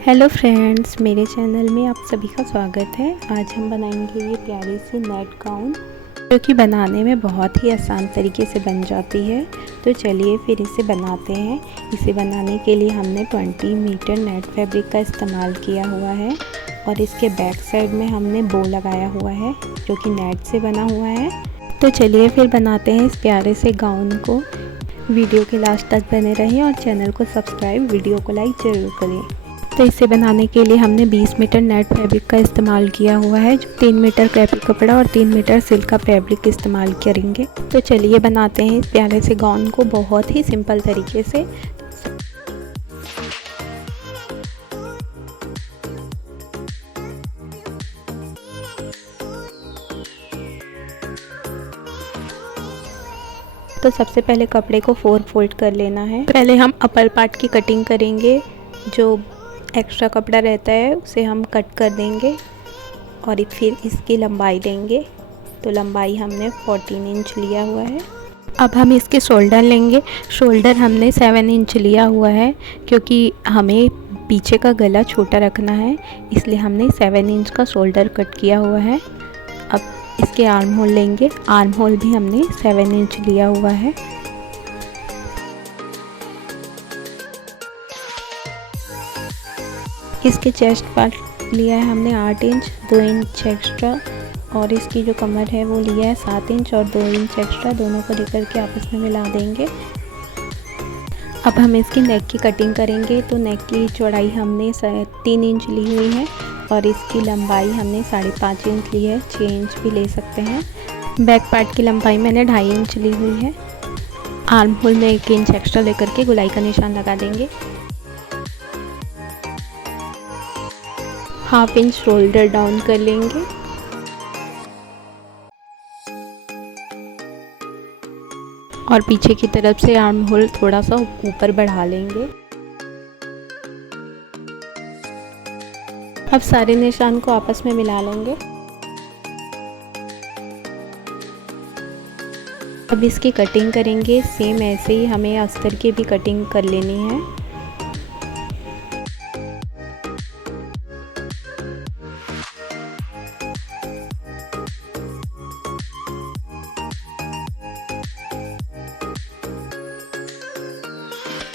Hello friends, मेरे channel में आप सभी का स्वागत है। आज हम बनाएंगे ये प्यारी सी नेट गाउन, जो कि बनाने में बहुत ही आसान तरीके से बन जाती है। तो चलिए फिर इसे बनाते हैं। इसे बनाने के लिए हमने 20 मीटर नेट फैब्रिक का इस्तेमाल किया हुआ है और इसके बैक साइड में हमने बो लगाया हुआ है जो कि नेट से बना हुआ है। तो चलिए फिर बनाते हैं इस प्यारे से गाउन को। वीडियो के लास्ट तक बने रहें और चैनल को सब्सक्राइब, वीडियो को लाइक ज़रूर करें। तो इसे बनाने के लिए हमने 20 मीटर नेट फैब्रिक का इस्तेमाल किया हुआ है, जो 3 मीटर क्रैपी कपड़ा और 3 मीटर सिल्क का फैब्रिक इस्तेमाल करेंगे। तो चलिए बनाते हैं इस प्यारे से गाउन को बहुत ही सिंपल तरीके से। तो सबसे पहले कपड़े को 4 फोल्ड कर लेना है। पहले हम अपर पार्ट की कटिंग करेंगे। जो एक्स्ट्रा कपड़ा रहता है उसे हम कट कर देंगे और फिर इसकी लंबाई लेंगे। तो लंबाई हमने 14 इंच लिया हुआ है। अब हम इसके शोल्डर लेंगे। शोल्डर हमने 7 इंच लिया हुआ है, क्योंकि हमें पीछे का गला छोटा रखना है, इसलिए हमने 7 इंच का शोल्डर कट किया हुआ है। अब इसके आर्म होल लेंगे। आर्म होल भी हमने 7 इंच लिया हुआ है। इसके चेस्ट पार्ट लिया है हमने 8 इंच, 2 इंच एक्स्ट्रा, और इसकी जो कमर है वो लिया है 7 इंच और 2 इंच एक्स्ट्रा। दोनों को लेकर के आपस में मिला देंगे। अब हम इसकी नेक की कटिंग करेंगे। तो नेक की चौड़ाई हमने 3 इंच ली हुई है और इसकी लंबाई हमने 5.5 इंच ली है। 6 इंच भी ले सकते हैं। बैक पार्ट की लंबाई मैंने 2.5 इंच ली हुई है। आर्म होल में 1 इंच एक्स्ट्रा लेकर के गोलाई का निशान लगा देंगे। हाफ इंच शोल्डर डाउन कर लेंगे। और पीछे की तरफ से आर्म होल थोड़ा सा ऊपर बढ़ा लेंगे। अब सारे निशान को आपस में मिला लेंगे। अब इसकी कटिंग करेंगे। सेम ऐसे ही हमें अस्तर की भी कटिंग कर लेनी है।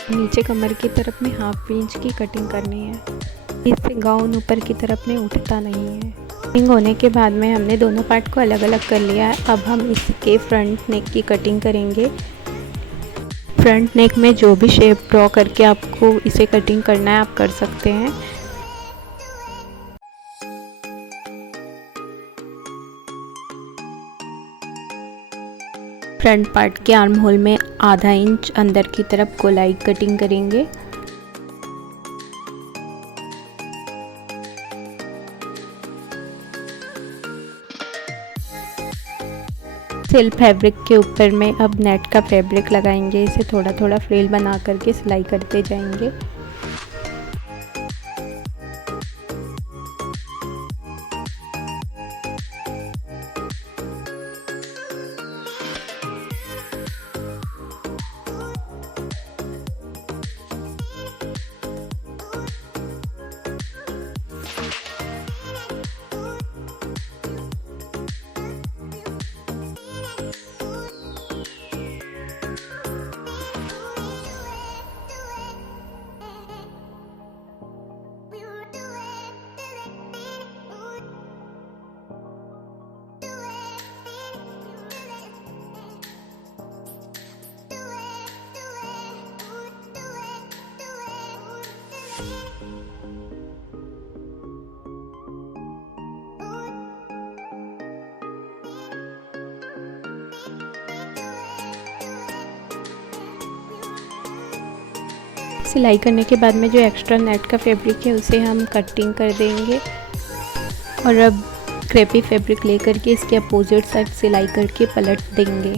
नीचे कमर की तरफ में हाफ इंच की कटिंग करनी है। इससे गाउन ऊपर की तरफ में उठता नहीं है। कटिंग होने के बाद में हमने दोनों पार्ट को अलग अलग कर लिया है। अब हम इसके फ्रंट नेक की कटिंग करेंगे। फ्रंट नेक में जो भी शेप ड्रॉ करके आपको इसे कटिंग करना है आप कर सकते हैं। फ्रंट पार्ट के आर्म होल में आधा इंच अंदर की तरफ गोलाई कटिंग करेंगे। सिल्क फैब्रिक के ऊपर में अब नेट का फैब्रिक लगाएंगे। इसे थोड़ा थोड़ा फ्रिल बना करके सिलाई करते जाएंगे। सिलाई करने के बाद में जो एक्स्ट्रा नेट का फैब्रिक है उसे हम कटिंग कर देंगे। और अब क्रेपी फैब्रिक लेकर के इसके अपोजिट साइड सिलाई करके पलट देंगे।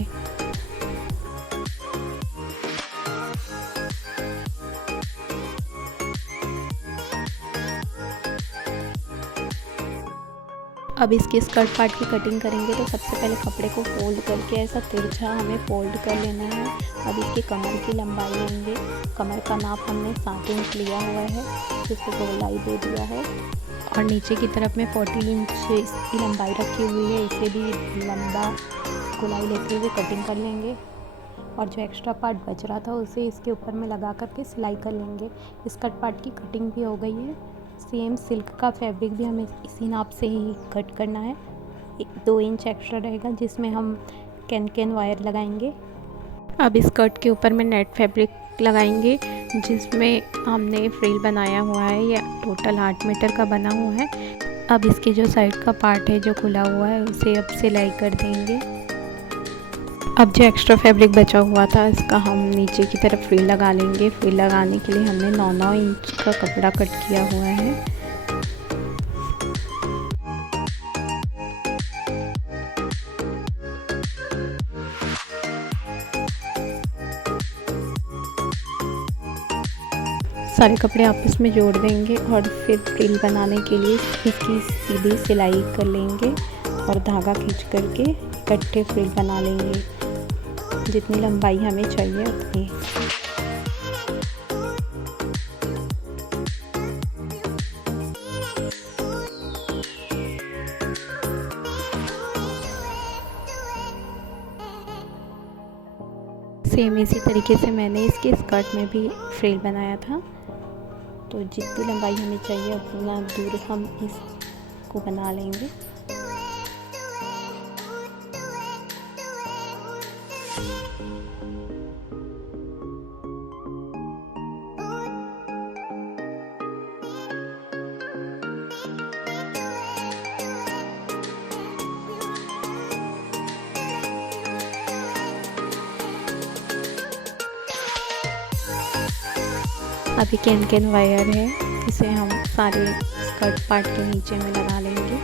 अब इसके स्कर्ट पार्ट की कटिंग करेंगे तो सबसे पहले कपड़े को फोल्ड करके ऐसा तिरछा हमें फोल्ड कर लेना है। अब इसकी कमर की लंबाई लेंगे। कमर का नाप हमने 7 इंच लिया हुआ है, जिसको गोलाई दे दिया है। और नीचे की तरफ में 14 इंच इसकी लंबाई रखी हुई है, इसे भी लंबा गोलाई लेते हुए कटिंग कर लेंगे। और जो एक्स्ट्रा पार्ट बच रहा था उसे इसके ऊपर में लगा करके सिलाई कर लेंगे। स्कर्ट पार्ट की कटिंग भी हो गई है। सेम सिल्क का फैब्रिक भी हमें इसी नाप से ही कट करना है। 2 इंच एक्स्ट्रा रहेगा, जिसमें हम कैन वायर लगाएंगे। अब स्कर्ट के ऊपर में नेट फैब्रिक लगाएंगे, जिसमें हमने फ्रिल बनाया हुआ है। या टोटल 8 मीटर का बना हुआ है। अब इसके जो साइड का पार्ट है जो खुला हुआ है उसे अब सिलाई कर देंगे। अब जो एक्स्ट्रा फैब्रिक बचा हुआ था इसका हम नीचे की तरफ फ्रिल लगा लेंगे। फ्रिल लगाने के लिए हमने 9-9 इंच का कपड़ा कट किया हुआ है। सारे कपड़े आपस में जोड़ देंगे और फिर फ्रिल बनाने के लिए इसकी सीधी सिलाई कर लेंगे और धागा खींच करके इकट्ठे फ्रिल बना लेंगे, जितनी लंबाई हमें चाहिए उतनी। सेम इसी तरीके से मैंने इसके स्कर्ट में भी फ्रिल बनाया था। तो जितनी लंबाई हमें चाहिए उतना दूर हम इसको बना लेंगे। अभी कैन वायर है, इसे हम सारे स्कर्ट पार्ट के नीचे में लगा लेंगे।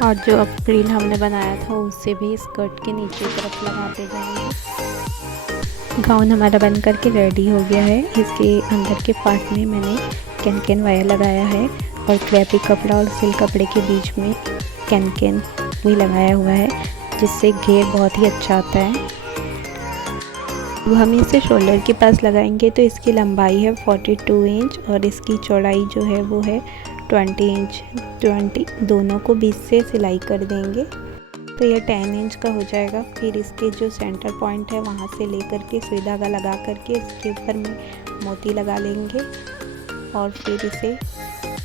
और जो अब फ्रिल हमने बनाया था उसे भी स्कर्ट के नीचे तरफ लगाते जाएंगे। गाउन हमारा बन करके रेडी हो गया है। इसके अंदर के पार्ट में मैंने कैन वायर लगाया है और क्रैपी कपड़ा और सिल्क कपड़े के बीच में कैन भी लगाया हुआ है, जिससे घेर बहुत ही अच्छा आता है। अब हम इसे शोल्डर के पास लगाएंगे तो इसकी लंबाई है 42 इंच और इसकी चौड़ाई जो है वो है 20 इंच। 20 दोनों को बीच से सिलाई कर देंगे तो ये 10 इंच का हो जाएगा। फिर इसके जो सेंटर पॉइंट है वहाँ से लेकर के सुई धागा लगा करके इसके ऊपर में मोती लगा लेंगे और फिर इसे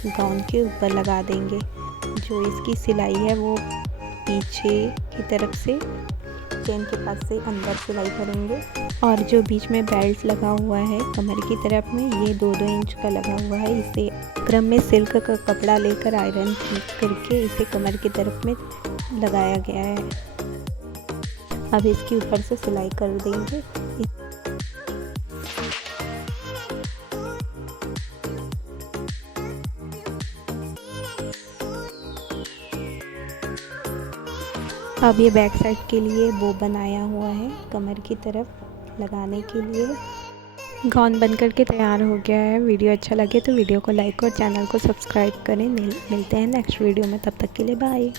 गाउन के ऊपर लगा देंगे। जो इसकी सिलाई है वो पीछे की तरफ से चेन के पास से अंदर सिलाई करेंगे। और जो बीच में बेल्ट लगा हुआ है कमर की तरफ में, ये 2-2 इंच का लगा हुआ है। इसे क्रम में सिल्क का कपड़ा लेकर आयरन करके इसे कमर की तरफ में लगाया गया है। अब इसके ऊपर से सिलाई कर देंगे। अब ये बैक साइड के लिए बो बनाया हुआ है कमर की तरफ लगाने के लिए। गाउन बनकर के तैयार हो गया है। वीडियो अच्छा लगे तो वीडियो को लाइक और चैनल को सब्सक्राइब करें। मिलते हैं नेक्स्ट वीडियो में, तब तक के लिए बाय।